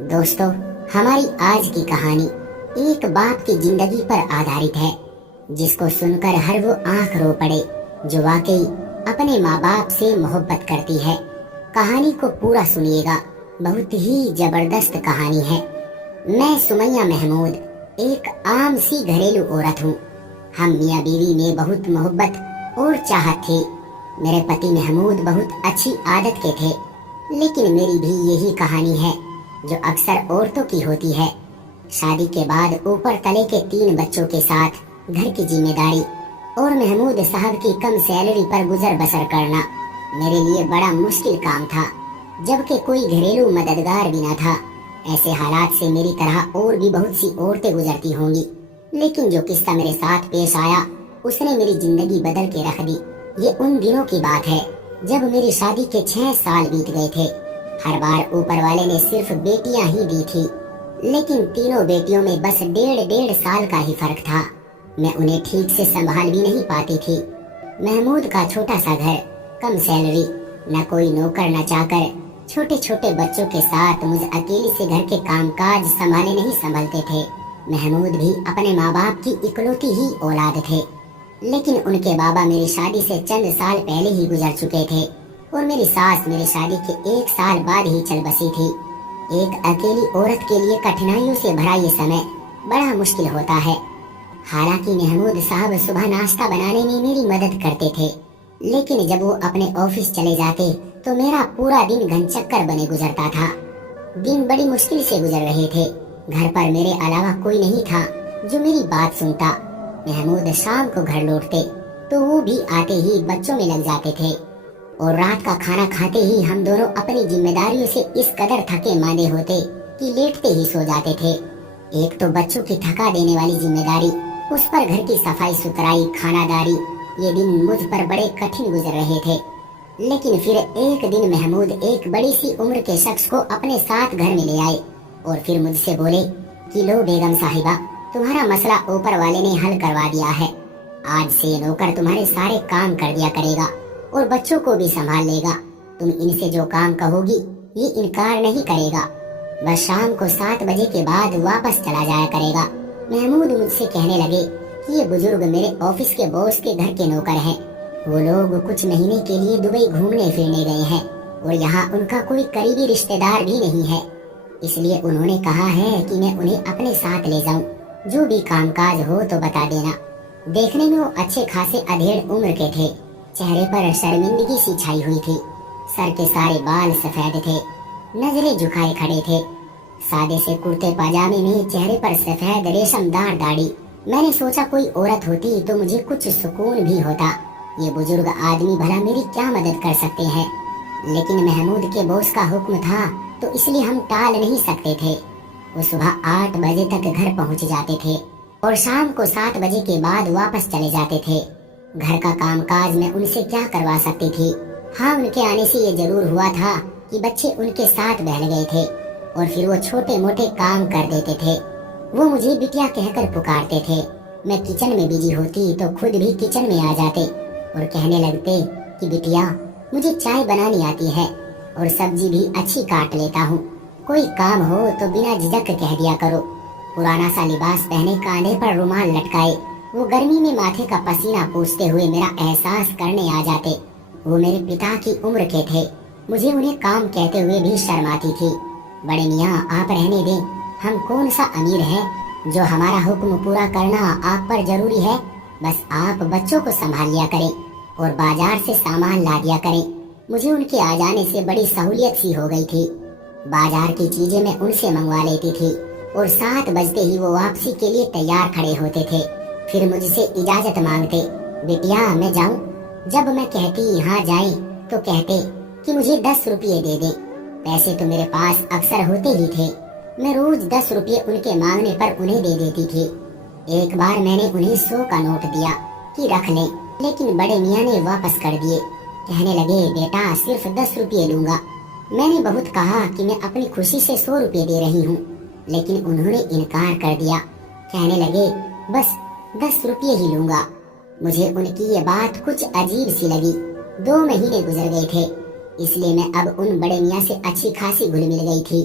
दोस्तों, हमारी आज की कहानी एक बाप की जिंदगी पर आधारित है, जिसको सुनकर हर वो आंख रो पड़े जो वाकई अपने माँ बाप से मोहब्बत करती है। कहानी को पूरा सुनिएगा, बहुत ही जबरदस्त कहानी है। मैं सुमैया महमूद एक आम सी घरेलू औरत हूँ। हम मियाँ बीवी में बहुत मोहब्बत और चाहत थी। मेरे पति महमूद बहुत अच्छी आदत के थे, लेकिन मेरी भी यही कहानी है जो अक्सर औरतों की होती है। शादी के बाद ऊपर तले के 3 बच्चों के साथ घर की जिम्मेदारी और महमूद साहब की कम सैलरी पर गुजर बसर करना मेरे लिए बड़ा मुश्किल काम था, जबकि कोई घरेलू मददगार भी न था। ऐसे हालात से मेरी तरह और भी बहुत सी औरतें गुजरती होंगी, लेकिन जो किस्सा मेरे साथ पेश आया उसने मेरी जिंदगी बदल के रख दी। ये उन दिनों की बात है जब मेरी शादी के 6 साल बीत गए थे। हर बार ऊपर वाले ने सिर्फ बेटियां ही दी थी, लेकिन तीनों बेटियों में बस 1.5 साल का ही फर्क था। मैं उन्हें ठीक से संभाल भी नहीं पाती थी। महमूद का छोटा सा घर, कम सैलरी, न कोई नौकर न चाकर, छोटे छोटे बच्चों के साथ मुझ अकेली से घर के कामकाज संभाले नहीं संभलते थे। महमूद भी अपने माँ बाप की इकलौती ही औलाद थे, लेकिन उनके बाबा मेरी शादी से चंद साल पहले ही गुजर चुके थे और मेरी सास मेरी शादी के 1 साल बाद ही चल बसी थी। एक अकेली औरत के लिए कठिनाइयों से भरा ये समय बड़ा मुश्किल होता है। हालांकि महमूद साहब सुबह नाश्ता बनाने में मेरी मदद करते थे, लेकिन जब वो अपने ऑफिस चले जाते तो मेरा पूरा दिन घनचक्कर बने गुजरता था। दिन बड़ी मुश्किल से गुजर रहे थे। घर पर मेरे अलावा कोई नहीं था जो मेरी बात सुनता। महमूद शाम को घर लौटते तो वो भी आते ही बच्चों में लग जाते थे और रात का खाना खाते ही हम दोनों अपनी जिम्मेदारियों से इस कदर थके मांदे होते कि लेटते ही सो जाते थे। एक तो बच्चों की थका देने वाली जिम्मेदारी, उस पर घर की सफाई सुथराई, खानादारी, ये दिन मुझ पर बड़े कठिन गुजर रहे थे। लेकिन फिर एक दिन महमूद एक बड़ी सी उम्र के शख्स को अपने साथ घर में ले आए और फिर मुझसे बोले कि लो बेगम साहिबा, तुम्हारा मसला ऊपर वाले ने हल करवा दिया है। आज से नौकर तुम्हारे सारे काम कर दिया करेगा और बच्चों को भी संभाल लेगा। तुम इनसे जो काम कहोगी ये इनकार नहीं करेगा। बस शाम को 7 बजे के बाद वापस चला जाया करेगा। महमूद मुझसे कहने लगे कि ये बुजुर्ग मेरे ऑफिस के बॉस के घर के नौकर हैं। वो लोग कुछ महीने के लिए दुबई घूमने फिरने गए हैं और यहाँ उनका कोई करीबी रिश्तेदार भी नहीं है, इसलिए उन्होंने कहा है कि मैं उन्हें अपने साथ ले जाऊं। जो भी कामकाज हो तो बता देना। देखने में वो अच्छे खासे अधेड़ उम्र के थे। चेहरे पर शर्मिंदगी सी छाई हुई थी। सर के सारे बाल सफेद थे, नजरें झुकाए खड़े थे। सादे से कुर्ते पाजामे में चेहरे पर सफेद रेशमदार दाढ़ी। मैंने सोचा कोई औरत होती तो मुझे कुछ सुकून भी होता। ये बुजुर्ग आदमी भला मेरी क्या मदद कर सकते हैं, लेकिन महमूद के बॉस का हुक्म था तो इसलिए हम टाल नहीं सकते थे। वो सुबह 8 बजे तक घर पहुंच जाते थे और शाम को 7 बजे के बाद वापस चले जाते थे। घर का कामकाज मैं उनसे क्या करवा सकती थी। हाँ, उनके आने से ये जरूर हुआ था कि बच्चे उनके साथ बहल गए थे और फिर वो छोटे मोटे काम कर देते थे। वो मुझे बिटिया कहकर पुकारते थे। मैं किचन में बिजी होती तो खुद भी किचन में आ जाते और कहने लगते कि बिटिया, मुझे चाय बनानी आती है और सब्जी भी अच्छी काट लेता हूँ। कोई काम हो तो बिना झिझक कह दिया करो। पुराना सा लिबास पहने, कांधे पर रुमाल लटकाए, वो गर्मी में माथे का पसीना पोंछते हुए मेरा एहसास करने आ जाते। वो मेरे पिता की उम्र के थे। मुझे उन्हें काम कहते हुए भी शर्म आती थी। बड़े मियाँ, आप रहने दें। हम कौन सा अमीर है जो हमारा हुक्म पूरा करना आप पर जरूरी है। बस आप बच्चों को संभाल लिया करें और बाजार से सामान ला दिया करें। मुझे उनके आ जाने से बड़ी सहूलियत सी हो गई थी। बाजार की चीजें मैं उनसे मंगवा लेती थी और 7 बजते ही वो वापसी के लिए तैयार खड़े होते थे। फिर मुझसे इजाजत मांगते, बिटिया मैं जाऊं। जब मैं कहती हाँ जाए तो कहते कि मुझे 10 रुपये दे दे। पैसे तो मेरे पास अक्सर होते ही थे। मैं रोज 10 रुपये उनके मांगने पर उन्हें दे देती थी। एक बार मैंने उन्हें 100 का नोट दिया कि रख लें, लेकिन बड़े मियाँ ने वापस कर दिए। कहने लगे, बेटा सिर्फ 10 रुपये लूंगा। मैंने बहुत कहा कि मैं अपनी खुशी से 100 रुपये दे रही हूँ, लेकिन उन्होंने इनकार कर दिया। कहने लगे, बस 10 रुपये ही लूंगा। मुझे उनकी ये बात कुछ अजीब सी लगी। 2 महीने गुजर गए थे, इसलिए मैं अब उन बड़े मियाँ से अच्छी खासी घुल मिल गई थी।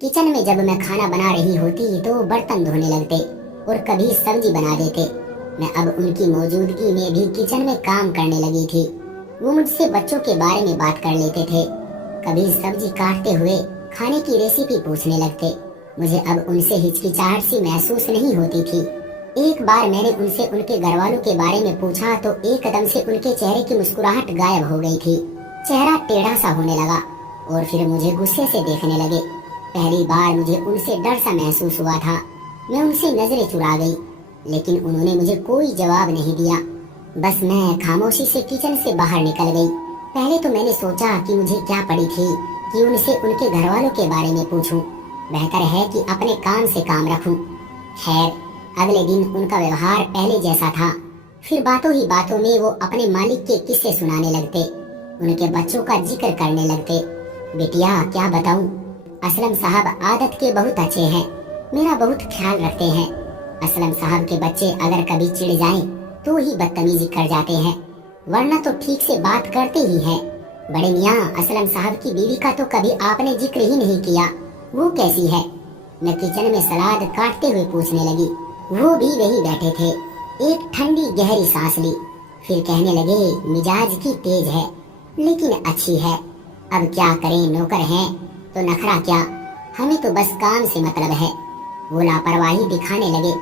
किचन में जब मैं खाना बना रही होती तो बर्तन धोने लगते और कभी सब्जी बना देते। मैं अब उनकी मौजूदगी में भी किचन में काम करने लगी थी। वो मुझसे बच्चों के बारे में बात कर लेते थे। कभी सब्जी काटते हुए खाने की रेसिपी पूछने लगते। मुझे अब उनसे हिचकिचाहट सी महसूस नहीं होती थी। एक बार मैंने उनसे उनके घर वालों के बारे में पूछा तो एकदम से उनके चेहरे की मुस्कुराहट गायब हो गई थी। चेहरा टेढ़ा सा होने लगा और फिर मुझे गुस्से से देखने लगे। पहली बार मुझे उनसे डर सा महसूस हुआ था। मैं उनसे नजरें चुरा गई, लेकिन उन्होंने मुझे कोई जवाब नहीं दिया। बस मैं खामोशी से किचन से बाहर निकल गई। पहले तो मैंने सोचा कि मुझे क्या पड़ी थी कि उनसे उनके घर वालों के बारे में पूछूं। बेहतर है कि अपने काम से काम रखूं। खैर, अगले दिन उनका व्यवहार पहले जैसा था। फिर बातों ही बातों में वो अपने मालिक के किस्से सुनाने लगते, उनके बच्चों का जिक्र करने लगते। बिटिया, क्या बताऊं, असलम साहब आदत के बहुत अच्छे हैं, मेरा बहुत ख्याल रखते हैं। असलम साहब के बच्चे अगर कभी चिढ़ जाएं तो ही बदतमीजी कर जाते हैं, वरना तो ठीक से बात करते ही हैं। बड़े मियाँ, असलम साहब की बीवी का तो कभी आपने जिक्र ही नहीं किया, वो कैसी है? मैं किचन में सलाद काटते हुए पूछने लगी। वो भी वही बैठे थे। एक ठंडी गहरी सांस ली, फिर कहने लगे, मिजाज की तेज है लेकिन अच्छी है। अब क्या करें, नौकर हैं तो नखरा क्या, हमें तो बस काम से मतलब है। वो लापरवाही दिखाने लगे।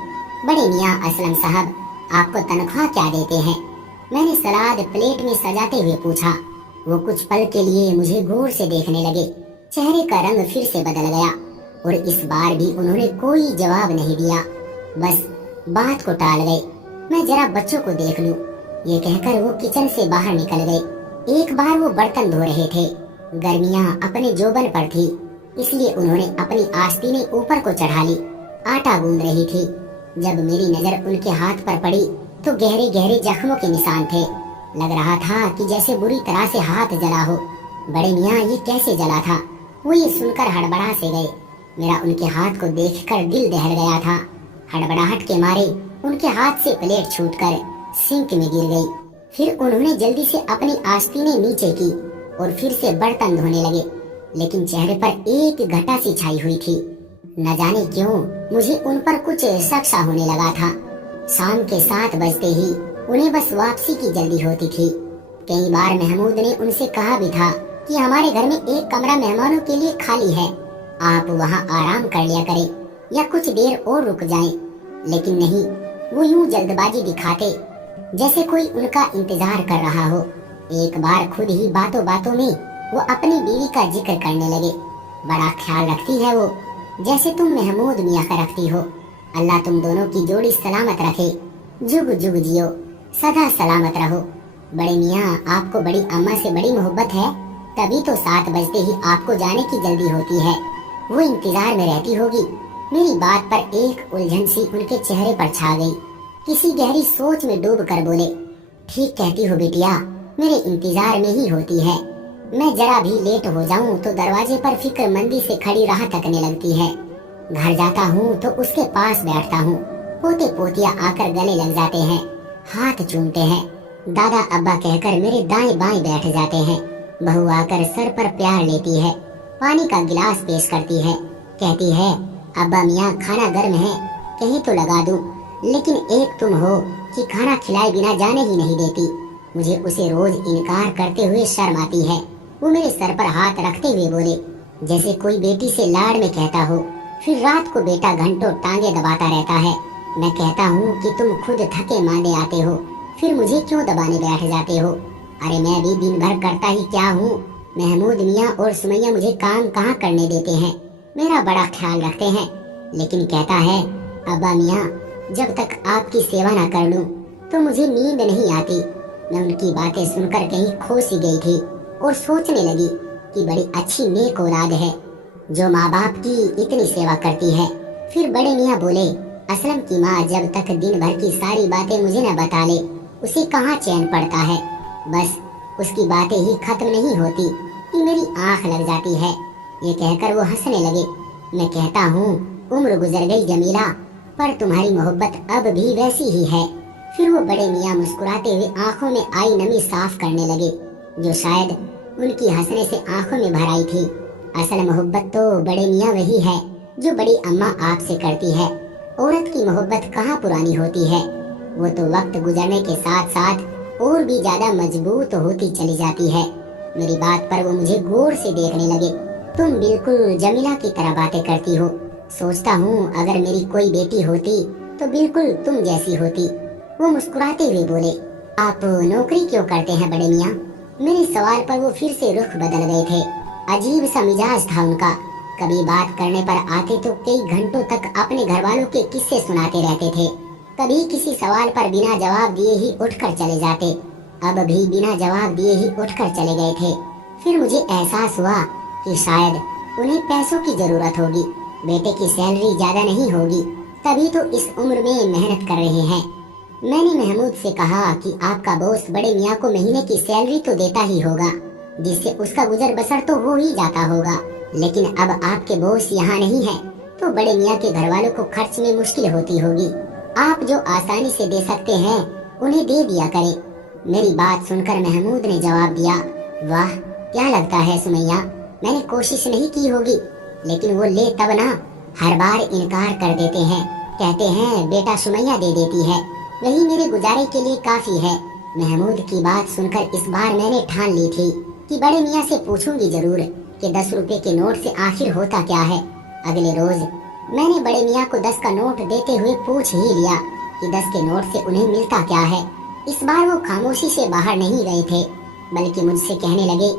बड़े मियाँ, असलम साहब आपको तनख्वाह क्या देते हैं? मैंने सलाद प्लेट में सजाते हुए पूछा। वो कुछ पल के लिए मुझे गौर से देखने लगे। चेहरे का रंग फिर से बदल गया और इस बार भी उन्होंने कोई जवाब नहीं दिया, बस बात को टाल गए। मैं जरा बच्चों को देख लूं, ये कहकर वो किचन से बाहर निकल गए। एक बार वो बर्तन धो रहे थे। गर्मियां अपने जोबन पर थी, इसलिए उन्होंने अपनी आस्तीनें ऊपर को चढ़ा ली। आटा गूंद रही थी। जब मेरी नजर उनके हाथ पर पड़ी तो गहरे गहरे जख्मों के निशान थे। लग रहा था कि जैसे बुरी तरह से हाथ जला हो। बड़े मियाँ, ये कैसे जला था? वो ये सुनकर हड़बड़ा से गए। मेरा उनके हाथ को देखकर दिल दहल गया था। हड़बड़ाहट के मारे उनके हाथ से प्लेट छूटकर सिंक में गिर गई। फिर उन्होंने जल्दी से अपनी आस्तीनें नीचे की और फिर से बर्तन धोने लगे, लेकिन चेहरे पर एक घटा सी छाई हुई थी। न जाने क्यों मुझे उन पर कुछ शक सा होने लगा था। शाम के 7 बजते ही उन्हें बस वापसी की जल्दी होती थी। कई बार महमूद ने उनसे कहा भी था कि हमारे घर में एक कमरा मेहमानों के लिए खाली है, आप वहाँ आराम कर लिया करें या कुछ देर और रुक जाएं। लेकिन नहीं, वो यूं जल्दबाजी दिखाते जैसे कोई उनका इंतजार कर रहा हो। एक बार खुद ही बातों बातों में वो अपनी बीवी का जिक्र करने लगे। बड़ा ख्याल रखती है वो, जैसे तुम महमूद मियाँ का रखती हो। अल्लाह तुम दोनों की जोड़ी सलामत रखे, जुग जुग जियो, सदा सलामत रहो। बड़े मियाँ, आपको बड़ी अम्मा से बड़ी मोहब्बत है, तभी तो 7 बजते ही आपको जाने की जल्दी होती है। वो इंतजार में रहती होगी। मेरी बात पर एक उलझन सी उनके चेहरे पर छा गई। किसी गहरी सोच में डूब कर बोले, ठीक कहती हो बिटिया, मेरे इंतजार में ही होती है। मैं जरा भी लेट हो जाऊं तो दरवाजे पर फिक्रमंदी से खड़ी राह तकने लगती है। घर जाता हूँ तो उसके पास बैठता हूँ। पोते पोतिया आकर गले लग जाते हैं, हाथ चूमते हैं। दादा अब्बा कहकर मेरे दाएं बाएं बैठ जाते हैं। बहू आकर सर पर प्यार लेती है, पानी का गिलास पेश करती है, कहती है, अब्बा मियाँ खाना गर्म है, कहीं तो लगा दूं। लेकिन एक तुम हो कि खाना खिलाए बिना जाने ही नहीं देती। मुझे उसे रोज इनकार करते हुए शर्म आती है। वो मेरे सर पर हाथ रखते हुए बोले, जैसे कोई बेटी से लाड में कहता हो। फिर रात को बेटा घंटों टांगे दबाता रहता है। मैं कहता हूँ कि तुम खुद थके मांदे आते हो, फिर मुझे क्यों दबाने बैठ जाते हो? अरे मैं भी दिन भर करता ही क्या हूँ। महमूद मियाँ और सुमैया मुझे काम कहाँ करने देते हैं, मेरा बड़ा ख्याल रखते हैं। लेकिन कहता है, अब्बा मियाँ जब तक आपकी सेवा न कर लूं तो मुझे नींद नहीं आती। मैं उनकी बातें सुनकर कहीं खो सी गई थी और सोचने लगी कि बड़ी अच्छी नेक औलाद है जो माँ बाप की इतनी सेवा करती है। फिर बड़े मियाँ बोले, असलम की माँ जब तक दिन भर की सारी बातें मुझे न बता ले उसे कहाँ चैन पड़ता है। बस उसकी बातें ही खत्म नहीं होती कि मेरी आँख लग जाती है। ये कहकर वो हंसने लगे। मैं कहता हूँ, उम्र गुजर गई जमीला, पर तुम्हारी मोहब्बत अब भी वैसी ही है। फिर वो बड़े मियाँ मुस्कुराते हुए आंखों में आई नमी साफ करने लगे, जो शायद उनकी हंसने से आंखों में भर आई थी। असल मोहब्बत तो बड़े मियाँ वही है जो बड़ी अम्मा आपसे करती है। औरत की मोहब्बत कहाँ पुरानी होती है, वो तो वक्त गुजरने के साथ साथ और भी ज्यादा मजबूत होती चली जाती है। मेरी बात पर वो मुझे गौर से देखने लगे। तुम बिल्कुल जमीला की तरह बातें करती हो। सोचता हूँ अगर मेरी कोई बेटी होती तो बिल्कुल तुम जैसी होती। वो मुस्कुराते हुए बोले, आप नौकरी क्यों करते हैं बड़े मियाँ? मेरे सवाल पर वो फिर से रुख बदल गए थे। अजीब सा मिजाज था उनका। कभी बात करने पर आते तो कई घंटों तक अपने घर वालों के किस्से सुनाते रहते थे। कभी किसी सवाल पर बिना जवाब दिए ही उठकर चले जाते। अब भी बिना जवाब दिए ही उठकर चले गए थे। फिर मुझे एहसास हुआ कि शायद उन्हें पैसों की जरूरत होगी। बेटे की सैलरी ज्यादा नहीं होगी, तभी तो इस उम्र में मेहनत कर रहे हैं। मैंने महमूद से कहा कि आपका बॉस बड़े मियाँ को महीने की सैलरी तो देता ही होगा, जिससे उसका गुजर बसर तो हो ही जाता होगा। लेकिन अब आपके बॉस यहाँ नहीं है तो बड़े मियाँ के घर वालों को खर्च में मुश्किल होती होगी। आप जो आसानी से दे सकते हैं उन्हें दे दिया करें। मेरी बात सुनकर महमूद ने जवाब दिया, वाह क्या लगता है सुमैया, मैंने कोशिश नहीं की होगी, लेकिन वो ले तब ना, हर बार इनकार कर देते हैं। कहते हैं बेटा सुमैया दे देती है, वही मेरे गुजारे के लिए काफी है। महमूद की बात सुनकर इस बार मैंने ठान ली थी कि बड़े मियाँ से पूछूंगी जरूर कि 10 रुपए के नोट से आखिर होता क्या है। अगले रोज मैंने बड़े मियाँ को 10 का नोट देते हुए पूछ ही लिया कि 10 के नोट से उन्हें मिलता क्या है। इस बार वो खामोशी से बाहर नहीं गए थे, बल्कि मुझसे कहने लगे,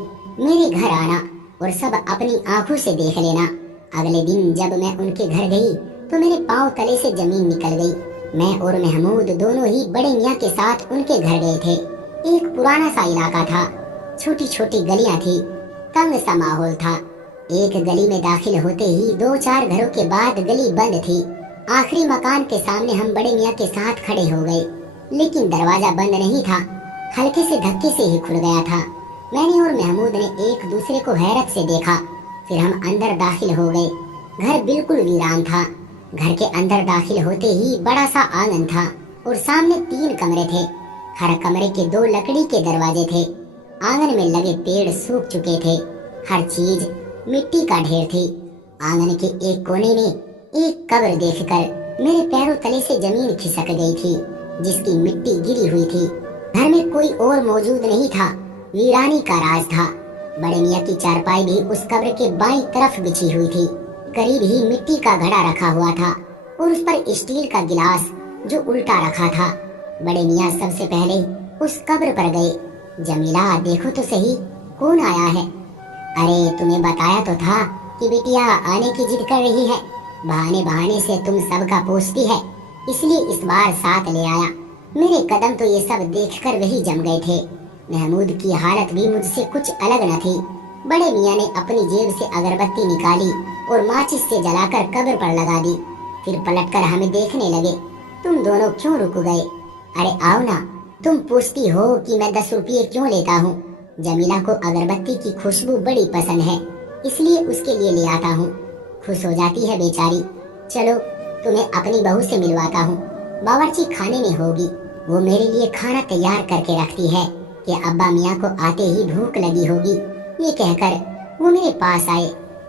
मेरे घर आना और सब अपनी आंखों से देख लेना। अगले दिन जब मैं उनके घर गई तो मेरे पांव तले से जमीन निकल गई। मैं और महमूद दोनों ही बड़े मियाँ के साथ उनके घर गए थे। एक पुराना सा इलाका था, छोटी छोटी गलियां थी, तंग सा माहौल था। एक गली में दाखिल होते ही 2-4 घरों के बाद गली बंद थी। आखिरी मकान के सामने हम बड़े मियाँ के साथ खड़े हो गए, लेकिन दरवाजा बंद नहीं था, हल्के से धक्के से ही खुल गया था। मैंने और महमूद ने एक दूसरे को हैरत से देखा, फिर हम अंदर दाखिल हो गए। घर बिल्कुल वीरान था। घर के अंदर दाखिल होते ही बड़ा सा आंगन था और सामने 3 कमरे थे। हर कमरे के 2 लकड़ी के दरवाजे थे। आंगन में लगे पेड़ सूख चुके थे। हर चीज मिट्टी का ढेर थी। आंगन के एक कोने में एक कब्र देखकर मेरे पैरों तले से जमीन खिसक गई थी, जिसकी मिट्टी गिरी हुई थी। घर में कोई और मौजूद नहीं था, वीरानी का राज था। बड़े मियाँ की चारपाई भी उस कब्र के बाईं तरफ बिछी हुई थी। करीब ही मिट्टी का घड़ा रखा हुआ था और उस पर स्टील का गिलास जो उल्टा रखा था। बड़े मियाँ सबसे पहले उस कब्र पर गए। जमीला देखो तो सही, कौन आया है? अरे तुम्हें बताया तो था कि बिटिया आने की जिद कर रही है। बहाने बहाने से तुम सबका पूछती है, इसलिए इस बार साथ ले आया। मेरे कदम तो ये सब देखकर वही जम गए थे। महमूद की हालत भी मुझसे कुछ अलग न थी। बड़े मियाँ ने अपनी जेब से अगरबत्ती निकाली और माचिस से जलाकर कब्र पर लगा दी। फिर पलटकर हमें देखने लगे। तुम दोनों क्यों रुक गए? अरे आओ ना, तुम पूछती हो कि मैं 10 रुपये क्यों लेता हूँ। जमीला को अगरबत्ती की खुशबू बड़ी पसंद है, इसलिए उसके लिए ले आता हूँ। खुश हो जाती है बेचारी। चलो तुम्हें अपनी बहू से मिलवाता हूँ, बावर्ची खाने में होगी। वो मेरे लिए खाना तैयार करके रखती है कि अब्बा मियाँ को आते ही भूख लगी होगी। ये कहकर वो मेरे पास आए,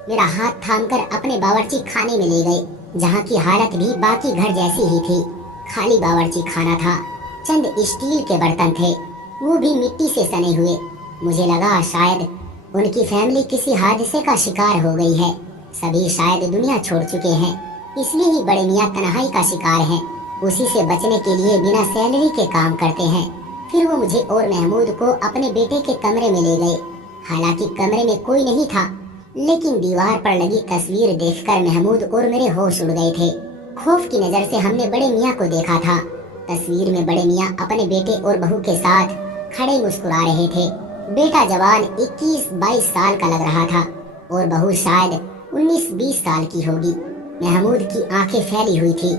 मेरा हाथ थामकर अपने बावर्ची खाने में ले गए, जहाँ की हालत भी बाकी घर जैसी ही थी। खाली बावर्ची खाना था, चंद स्टील के बर्तन थे, वो भी मिट्टी से सने हुए। मुझे लगा शायद उनकी फैमिली किसी हादसे का शिकार हो गई है। सभी शायद दुनिया छोड़ चुके हैं, इसलिए ही बड़े मियाँ तन्हाई का शिकार हैं। उसी से बचने के लिए बिना सैलरी के काम करते हैं। फिर वो मुझे और महमूद को अपने बेटे के कमरे में ले गए। हालांकि कमरे में कोई नहीं था, लेकिन दीवार पर लगी तस्वीर देखकर महमूद और मेरे होश उड़ गए थे। खौफ की नजर से हमने बड़े मियाँ को देखा था। तस्वीर में बड़े मियाँ अपने बेटे और बहू के साथ खड़े मुस्कुरा रहे थे। बेटा जवान 21-22 साल का लग रहा था और बहू शायद 19-20 साल की होगी। महमूद की आंखें फैली हुई थी।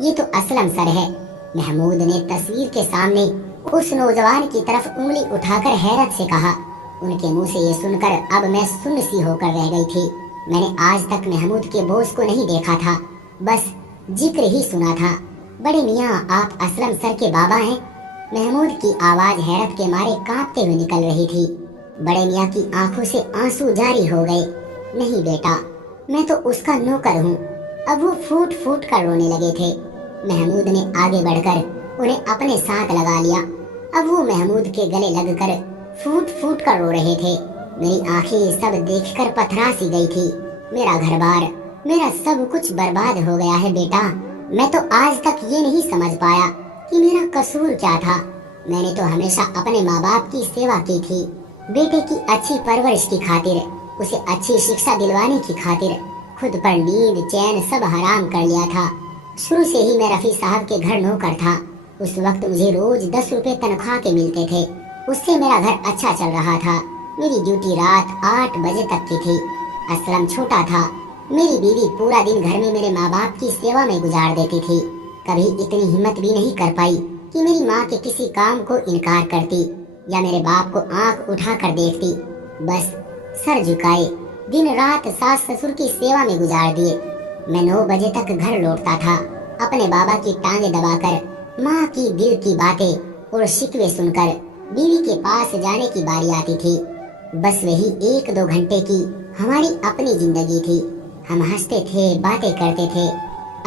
ये तो असलम सर है। महमूद ने तस्वीर के सामने उस नौजवान की तरफ उंगली उठाकर हैरत से कहा। उनके मुंह से ये सुनकर अब मैं सुन्न सी होकर रह गई थी। मैंने आज तक महमूद के बॉस को नहीं देखा था, बस जिक्र ही सुना था। बड़े मियाँ आप असलम सर के बाबा हैं? महमूद की आवाज हैरत के मारे कांपते हुए निकल रही थी। बड़े मियाँ की आंखों से आंसू जारी हो गए। नहीं बेटा, मैं तो उसका नौकर हूँ। अब वो फूट फूट कर रोने लगे थे। महमूद ने आगे बढ़कर उन्हें अपने साथ लगा लिया। अब वो महमूद के गले लगकर फूट फूट कर रो रहे थे। मेरी आंखें सब देखकर पथरा सी गई थी। मेरा घर बार, मेरा सब कुछ बर्बाद हो गया है बेटा। मैं तो आज तक ये नहीं समझ पाया कि मेरा कसूर क्या था। मैंने तो हमेशा अपने माँ बाप की सेवा की थी। बेटे की अच्छी परवरिश की खातिर, उसे अच्छी शिक्षा दिलवाने की खातिर खुद पर नींद चैन सब हराम कर लिया था। शुरू से ही मैं रफी साहब के घर नौकर था। उस वक्त मुझे रोज 10 रुपए तनख्वाह के मिलते थे। उससे मेरा घर अच्छा चल रहा था। मेरी ड्यूटी रात 8 बजे तक की थी। असलम छोटा था। मेरी बीवी पूरा दिन घर में मेरे माँ बाप की सेवा में गुजार देती थी। कभी इतनी हिम्मत भी नहीं कर पाई कि मेरी माँ के किसी काम को इनकार करती या मेरे बाप को आंख उठा कर देखती। बस सर झुकाए दिन रात सास ससुर की सेवा में गुजार दिए। मैं 9 बजे तक घर लौटता था, अपने बाबा की टांगे दबाकर। माँ की दिल की बातें और शिकवे सुनकर बीवी के पास जाने की बारी आती थी। बस वही 1-2 घंटे की हमारी अपनी जिंदगी थी। हम हंसते थे, बातें करते थे।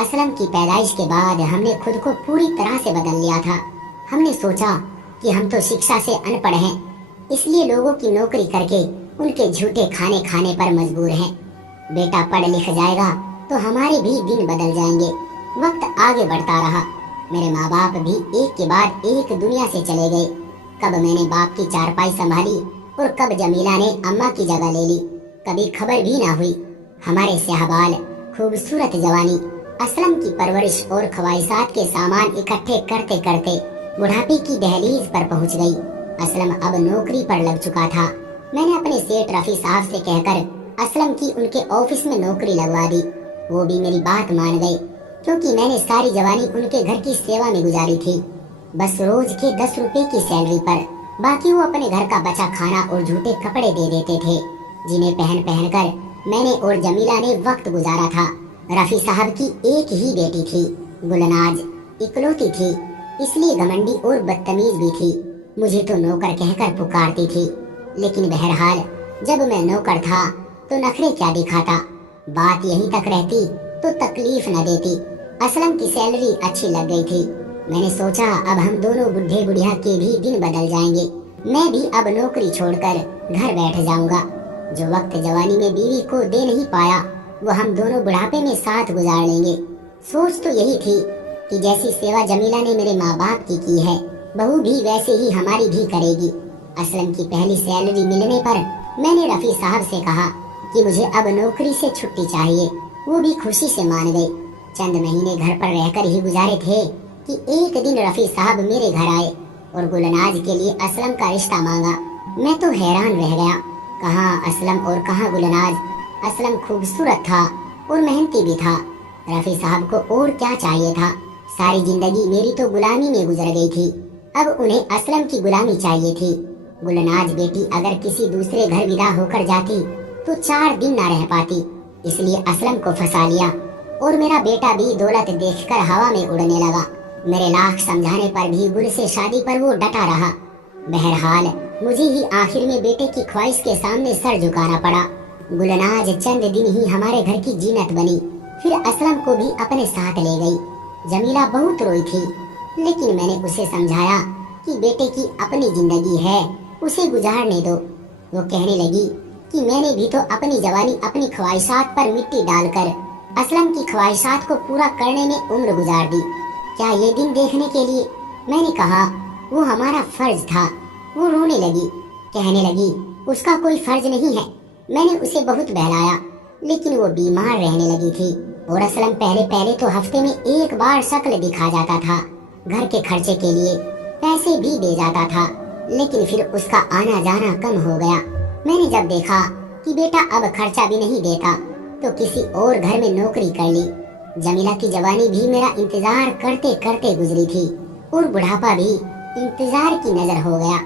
असलम की पैदाइश के बाद हमने खुद को पूरी तरह से बदल लिया था। हमने सोचा कि हम तो शिक्षा से अनपढ़ हैं, इसलिए लोगों की नौकरी करके उनके झूठे खाने खाने पर मजबूर हैं। बेटा पढ़ लिख जाएगा तो हमारे भी दिन बदल जाएंगे। वक्त आगे बढ़ता रहा। मेरे माँ बाप भी एक के बाद एक दुनिया से चले गए। कब मैंने बाप की चारपाई संभाली और कब जमीला ने अम्मा की जगह ले ली, कभी खबर भी ना हुई। हमारे स्याहबाल, खूबसूरत जवानी, असलम की परवरिश और ख्वाहिशात के सामान इकट्ठे करते करते बुढ़ापे की दहलीज पर पहुंच गई। असलम अब नौकरी पर लग चुका था। मैंने अपने सेठ रफी साहब से कहकर असलम की उनके ऑफिस में नौकरी लगवा दी। वो भी मेरी बात मान गए, क्योंकि मैंने सारी जवानी उनके घर की सेवा में गुजारी थी। बस रोज के 10 रुपए की सैलरी पर बाकी वो अपने घर का बचा खाना और झूठे कपड़े दे देते थे, जिन्हें पहन पहन कर मैंने और जमीला ने वक्त गुजारा था। रफी साहब की एक ही बेटी थी, गुलनाज, इकलौती थी, इसलिए घमंडी और बदतमीज भी थी। मुझे तो नौकर कहकर पुकारती थी, लेकिन बहरहाल जब मैं नौकर था तो नखरे क्या दिखाता। बात यहीं तक रहती तो तकलीफ न देती। असलम की सैलरी अच्छी लग गई थी। मैंने सोचा अब हम दोनों बुढ़े बुढ़िया के भी दिन बदल जाएंगे। मैं भी अब नौकरी छोड़कर घर बैठ जाऊंगा। जो वक्त जवानी में बीवी को दे नहीं पाया, वो हम दोनों बुढ़ापे में साथ गुजार लेंगे। सोच तो यही थी कि जैसी सेवा जमीला ने मेरे माँ बाप की है, बहू भी वैसे ही हमारी भी करेगी। असलम की पहली सैलरी मिलने पर मैंने रफी साहब से कहा कि मुझे अब नौकरी से छुट्टी चाहिए। वो भी खुशी से मान गए। चंद महीने घर पर रहकर ही गुजारे थे कि एक दिन रफी साहब मेरे घर आए और गुलनाज के लिए असलम का रिश्ता मांगा। मैं तो हैरान रह गया, कहाँ असलम और कहाँ गुलनाज। असलम खूबसूरत था और मेहनती भी था। रफी साहब को और क्या चाहिए था। सारी जिंदगी मेरी तो गुलामी में गुजर गई थी, अब उन्हें असलम की गुलामी चाहिए थी। गुलनाज बेटी अगर किसी दूसरे घर विदा होकर जाती तो 4 दिन न रह पाती, इसलिए असलम को फंसा लिया और मेरा बेटा भी दौलत देखकर हवा में उड़ने लगा। मेरे लाख समझाने पर भी गुल से शादी पर वो डटा रहा। बहरहाल मुझे ही आखिर में बेटे की ख्वाहिश के सामने सर झुकाना पड़ा। गुलनाज चंद दिन ही हमारे घर की जीनत बनी, फिर असलम को भी अपने साथ ले गई। जमीला बहुत रोई थी, लेकिन मैंने उसे समझाया कि बेटे की अपनी जिंदगी है, उसे गुजारने दो। वो कहने लगी कि मैंने भी तो अपनी जवानी अपनी ख्वाहिशात पर मिट्टी डालकर असलम की ख्वाहिशात को पूरा करने में उम्र गुजार दी, क्या ये दिन देखने के लिए? मैंने कहा वो हमारा फर्ज था। वो रोने लगी, कहने लगी उसका कोई फर्ज नहीं है। मैंने उसे बहुत बहलाया, लेकिन वो बीमार रहने लगी थी और असलम पहले पहले तो हफ्ते में 1 बार शक्ल दिखा जाता था। घर के खर्चे के लिए पैसे भी दे जाता था, लेकिन फिर उसका आना जाना कम हो गया। मैंने जब देखा कि बेटा अब खर्चा भी नहीं देता, तो किसी और घर में नौकरी कर ली। जमीला की जवानी भी मेरा इंतजार करते करते गुजरी थी और बुढ़ापा भी इंतजार की नजर हो गया।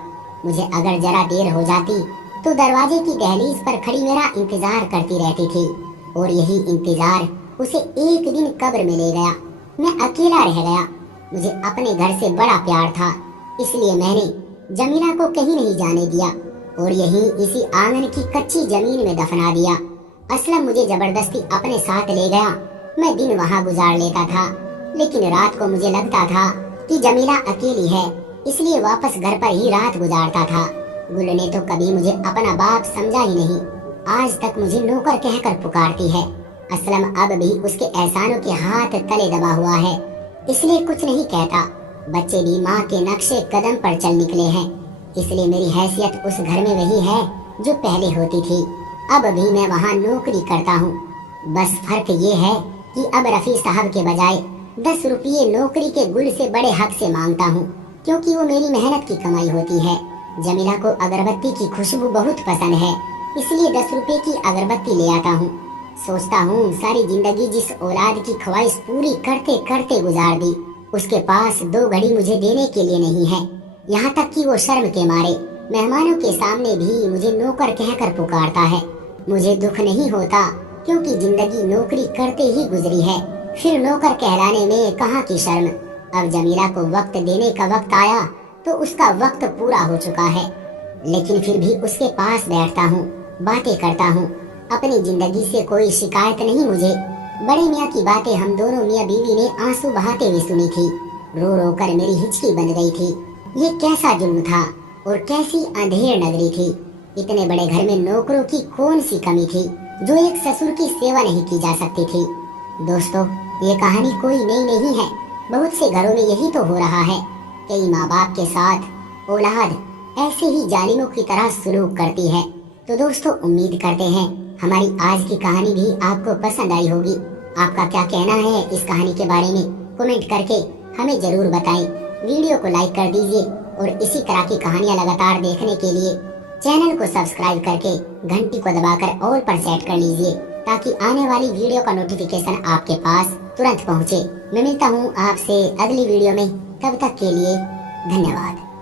मुझे अगर जरा देर हो जाती तो दरवाजे की दहलीज पर खड़ी मेरा इंतजार करती रहती थी, और यही इंतजार उसे एक दिन कब्र में ले गया। मैं अकेला रह गया। मुझे अपने घर से बड़ा प्यार था, इसलिए मैंने जमीला को कहीं नहीं जाने दिया और यहीं इसी आंगन की कच्ची जमीन में दफना दिया। असलम मुझे जबरदस्ती अपने साथ ले गया। मैं दिन वहाँ गुजार लेता था, लेकिन रात को मुझे लगता था कि जमीला अकेली है, इसलिए वापस घर पर ही रात गुजारता था। गुल ने तो कभी मुझे अपना बाप समझा ही नहीं, आज तक मुझे नौकर कहकर पुकारती है। असलम अब भी उसके एहसानों के हाथ तले दबा हुआ है, इसलिए कुछ नहीं कहता। बच्चे भी माँ के नक्शे कदम पर चल निकले हैं, इसलिए मेरी हैसियत उस घर में वही है जो पहले होती थी। अब भी मैं वहाँ नौकरी करता हूँ, बस फर्क ये है कि अब रफी साहब के बजाय 10 रुपये नौकरी के गुल से बड़े हक से मांगता हूँ, क्योंकि वो मेरी मेहनत की कमाई होती है। जमीला को अगरबत्ती की खुशबू बहुत पसंद है, इसलिए 10 रुपए की अगरबत्ती ले आता हूँ। सोचता हूँ सारी जिंदगी जिस औलाद की ख्वाहिश पूरी करते करते गुजार दी, उसके पास 2 घड़ी मुझे देने के लिए नहीं है। यहाँ तक कि वो शर्म के मारे मेहमानों के सामने भी मुझे नौकर कहकर पुकारता है। मुझे दुख नहीं होता, क्योंकि जिंदगी नौकरी करते ही गुजरी है, फिर नौकर कहलाने में कहाँ की शर्म। अब जमीला को वक्त देने का वक्त आया तो उसका वक्त पूरा हो चुका है, लेकिन फिर भी उसके पास बैठता हूँ, बातें करता हूँ। अपनी जिंदगी से कोई शिकायत नहीं मुझे। बड़े मियाँ की बातें हम दोनों मियाँ बीवी ने आंसू बहाते हुए सुनी थी। रो रो कर मेरी हिचकी बन गई थी। ये कैसा जुल्म था और कैसी अंधेर नगरी थी। इतने बड़े घर में नौकरों की कौन सी कमी थी जो एक ससुर की सेवा नहीं की जा सकती थी। दोस्तों, ये कहानी कोई नई नहीं है, बहुत से घरों में यही तो हो रहा है। कई माँ बाप के साथ औलाद ऐसे ही जालिमों की तरह सलूक करती है। तो दोस्तों, उम्मीद करते हैं हमारी आज की कहानी भी आपको पसंद आई होगी। आपका क्या कहना है इस कहानी के बारे में, कमेंट करके हमें जरूर बताएं। वीडियो को लाइक कर दीजिए और इसी तरह की कहानियां लगातार देखने के लिए चैनल को सब्सक्राइब करके घंटी को दबाकर ऑल पर सेट कर लीजिए, ताकि आने वाली वीडियो का नोटिफिकेशन आपके पास तुरंत पहुंचे। मैं मिलता हूं आपसे अगली वीडियो में, तब तक के लिए धन्यवाद।